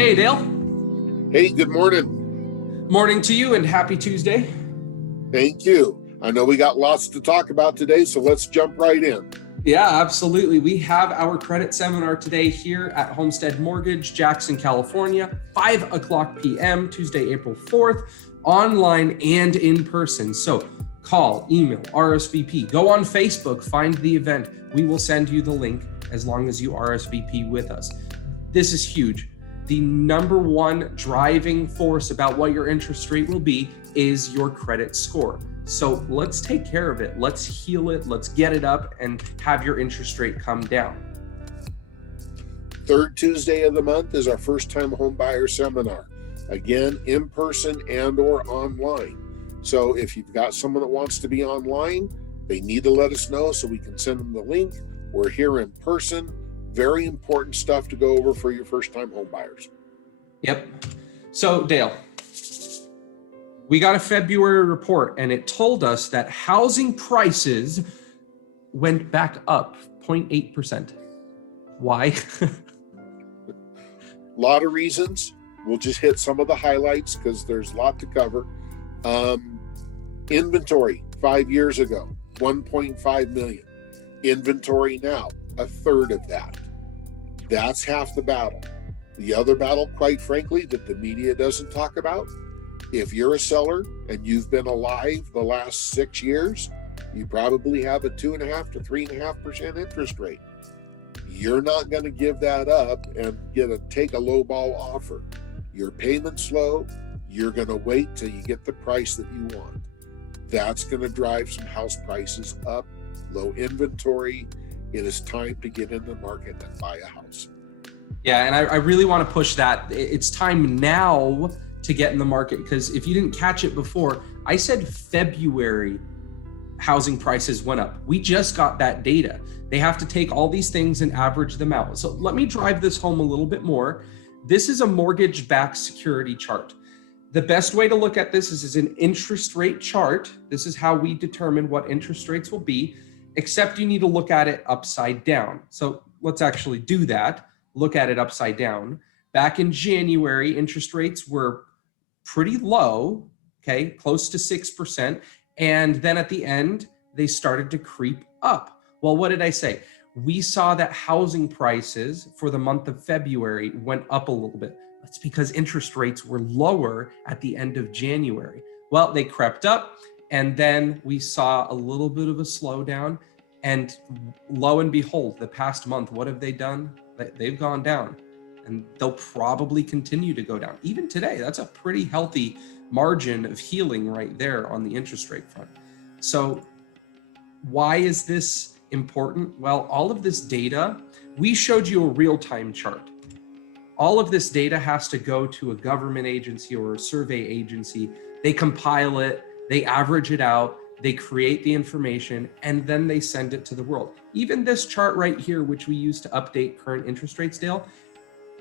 Hey, Dale. Hey, good morning. Morning to you and happy Tuesday. Thank you. I know we got lots to talk about today, so let's jump right in. Yeah, absolutely. We have our credit seminar today here at Homestead Mortgage, Jackson, California, 5 o'clock p.m., Tuesday, April 4th, online and in person. So call, email, RSVP, go on Facebook, find the event. We will send you the link as long as you RSVP with us. This is huge. The number one driving force about what your interest rate will be is your credit score. So let's take care of it. Let's heal it. Let's get it up and have your interest rate come down. Third Tuesday of the month is our first time home buyer seminar. Again, in person and or online. So if you've got someone that wants to be online, they need to let us know so we can send them the link. We're here in person. Very important stuff to go over for your first time home buyers. Yep. So Dale, we got a February report and it told us that housing prices went back up 0.8%. Why? A lot of reasons. We'll just hit some of the highlights because there's a lot to cover. Inventory 5 years ago, 1.5 million. Inventory now, a third of that. That's half the battle. The other battle, quite frankly, that the media doesn't talk about, if you're a seller and you've been alive the last 6 years, you probably have a 2.5 to 3.5% interest rate. You're not going to give that up and take a low ball offer. Your payment's low. You're going to wait till you get the price that you want. That's going to drive some house prices up. Low inventory. It is time to get in the market and buy a house. Yeah, and I really want to push that. It's time now to get in the market, because if you didn't catch it before, I said February housing prices went up. We just got that data. They have to take all these things and average them out. So let me drive this home a little bit more. This is a mortgage-backed security chart. The best way to look at this is an interest rate chart. This is how we determine what interest rates will be, except you need to look at it upside down. So let's actually do that. Look at it upside down. Back in January, interest rates were pretty low, okay, close to 6%. And then at the end, they started to creep up. Well, what did I say? We saw that housing prices for the month of February went up a little bit. That's because interest rates were lower at the end of January. Well, they crept up, and then we saw a little bit of a slowdown. And lo and behold, the past month, what have they done? They've gone down, and they'll probably continue to go down. Even today, that's a pretty healthy margin of healing right there on the interest rate front. So why is this important? Well, all of this data, we showed you a real-time chart. All of this data has to go to a government agency or a survey agency. They compile it, they average it out, they create the information, and then they send it to the world. Even this chart right here, which we use to update current interest rates, Dale,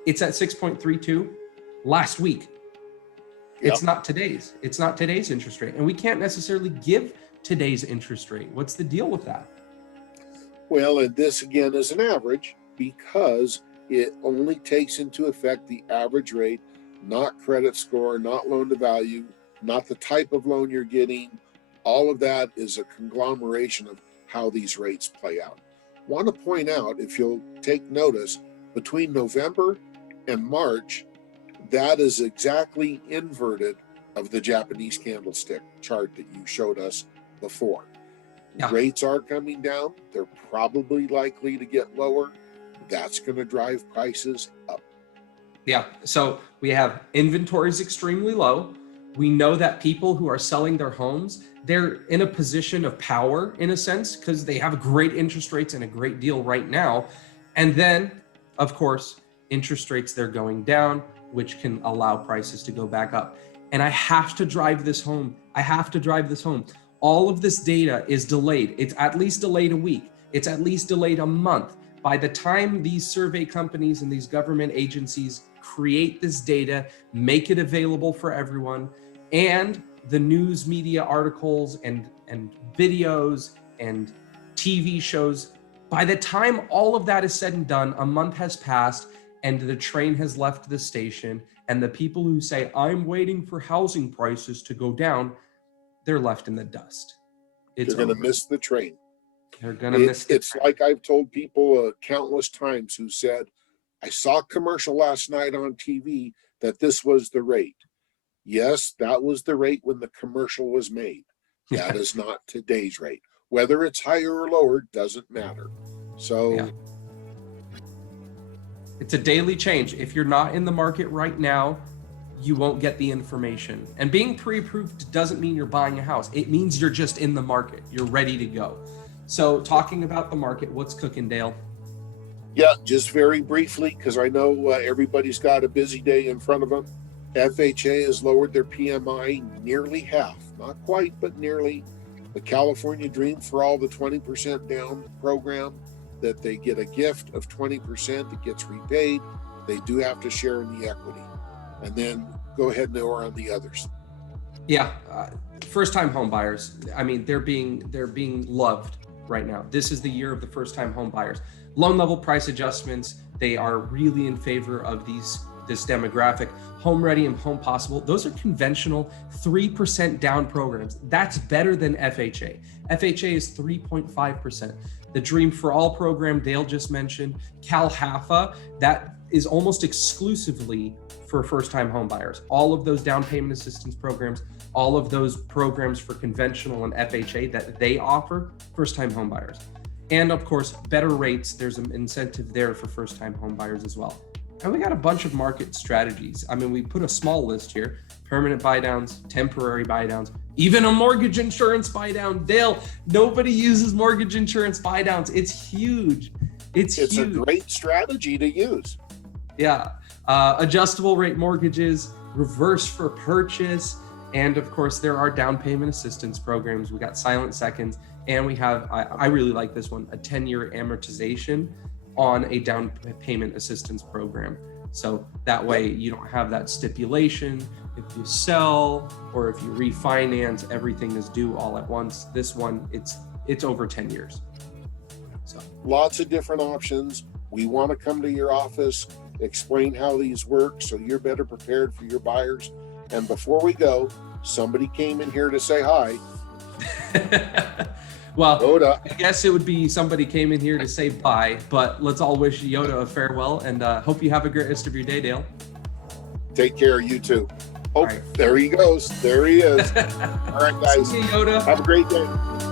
it's at 6.32 last week. Yep. It's not today's interest rate. And we can't necessarily give today's interest rate. What's the deal with that? Well, and this again is an average because it only takes into effect the average rate, not credit score, not loan to value, not the type of loan you're getting. All of that is a conglomeration of how these rates play out. Want to point out, if you'll take notice, between November and March, that is exactly inverted of the Japanese candlestick chart that you showed us before. Yeah. Rates are coming down. They're probably likely to get lower. That's going to drive prices up. Yeah. So we have inventories extremely low. We know that people who are selling their homes, they're in a position of power in a sense because they have great interest rates and a great deal right now. And then, of course, interest rates, they're going down, which can allow prices to go back up. And I have to drive this home. All of this data is delayed. It's at least delayed a week. It's at least delayed a month. By the time these survey companies and these government agencies create this data, make it available for everyone, and the news media articles and videos and TV shows, by the time all of that is said and done, a month has passed, and the train has left the station, and the people who say, I'm waiting for housing prices to go down, they're left in the dust. They're going to miss the train. They're going to miss the It's train. like I've told people countless times who said, I saw a commercial last night on TV that this was the rate. Yes, that was the rate when the commercial was made. That is not today's rate. Whether it's higher or lower doesn't matter. So Yeah. It's a daily change. If you're not in the market right now, you won't get the information. And being pre-approved doesn't mean you're buying a house. It means you're just in the market. You're ready to go. So talking about the market, what's cooking, Dale? yeah, just very briefly, because I know everybody's got a busy day in front of them. FHA has lowered their PMI nearly half, not quite, but nearly. The California Dream for All, the 20% down program, that they get a gift of 20%, it gets repaid. They do have to share in the equity. And then go ahead, Noah, on the others. Yeah, first-time home buyers. I mean, they're being loved right now. This is the year of the first-time home buyers. Loan level price adjustments, they are really in favor of this demographic. Home Ready and Home Possible, those are conventional 3% down programs. That's better than FHA. FHA is 3.5%. The Dream for All program Dale just mentioned, CalHAFA, that is almost exclusively for first-time home buyers. All of those down payment assistance programs, all of those programs for conventional and FHA that they offer, first-time home buyers. And of course, better rates, there's an incentive there for first-time home buyers as well. And we got a bunch of market strategies. I mean, we put a small list here: permanent buy downs, temporary buy downs, even a mortgage insurance buy down. Dale, nobody uses mortgage insurance buy downs. It's huge. It's huge. A great strategy to use. Yeah. Adjustable rate mortgages, reverse for purchase, and of course, there are down payment assistance programs. We got silent seconds, and we have, I really like this one, a 10-year amortization on a down payment assistance program. So that way you don't have that stipulation. If you sell or if you refinance, everything is due all at once. This one, it's over 10 years. So lots of different options. We want to come to your office, explain how these work so you're better prepared for your buyers. And before we go, somebody came in here to say hi. Well, Yoda. I guess it would be somebody came in here to say bye, but let's all wish Yoda a farewell, and hope you have a great rest of your day, Dale. Take care, you too. Oh, right. There he goes. There he is. All right, guys. See you, Yoda. Have a great day.